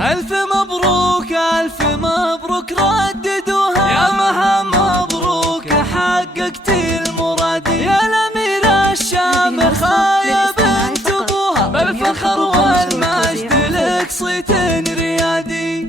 ألف مبروك ألف مبروك رددوها، يا مها مبروك حققت المراد، يا الأميرة الشامخة يا بنت أبوها، بالفخر والمجد لك صيت ريادي،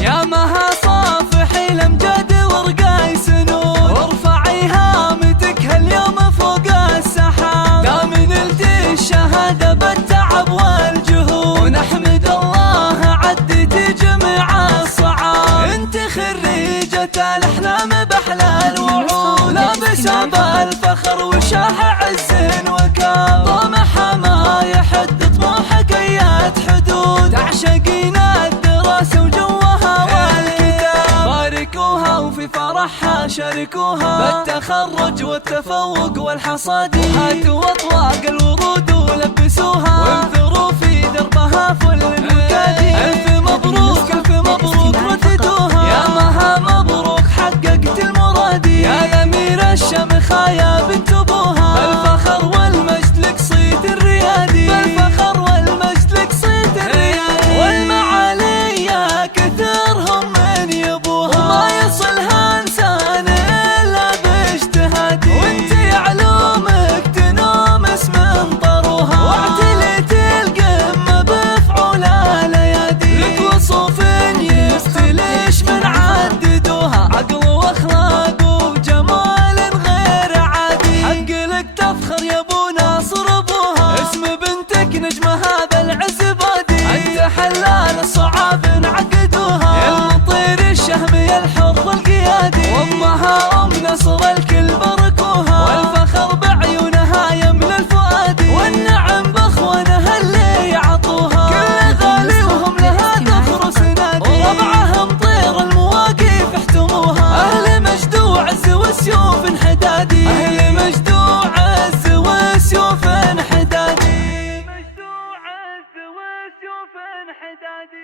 يا مها صافحي الأمجاد ورقاي سنود، وارفعي هامتك هاليوم فوق السحاب، دام نلتي الشهادة بالتعب والجهود، ونحمد الله عديتي جميع الصعاب، انت خريجة الأحلام بأحلى الوعود، لابسة بالفخر وشاح عز وكاب، طموحها ما يحد طموحك أيات حدود، تعشقين الدراسة وجوها والكتاب، باركوها وفي فرحها شاركوها، بالتخرج والتفوق والحصاد، هاتوا أطواق الورود ولبسوها، وانثروا في دربها فل المكادي، ألف مبروك ألف مبروك رددوها، يا مها مبروك حققت المراد، يا الأميرة الشامخة يا بنت أبوها، بالفخر والمجد لك صيت الريادي، بالفخر والمجد لك صيت الريادي، والمعالي يا كثرهم من يبوها، وما يصلها إنسان إلا باجتهادي، وانت علومك تنومس من طروها، واعتليت القمة بفعول الأيادي، لك وصوف يفتلش من عددوها، عقل واخلاق وجمال غير عادي، حق لك تفخر يا ابو ناصر ابوها، اسم بنتك نجمها بالعز بادي، انت حلال الصعاب انعقدوها، يا المطير الشهمي الحر القيادي، وامها ام نصر الكل بركوها، والفخر بعيونها يملى الفؤاد، والنعم باخوانها اللي يعطوها، كل غالي وهم لها تفرس نادي، وربعهم طير المواقف احتموها، اهل مجد وعز وسيوف انحدادي، اهل مجد وعز وسيوف انحدادي، مجد وعز وسيوف انحدادي.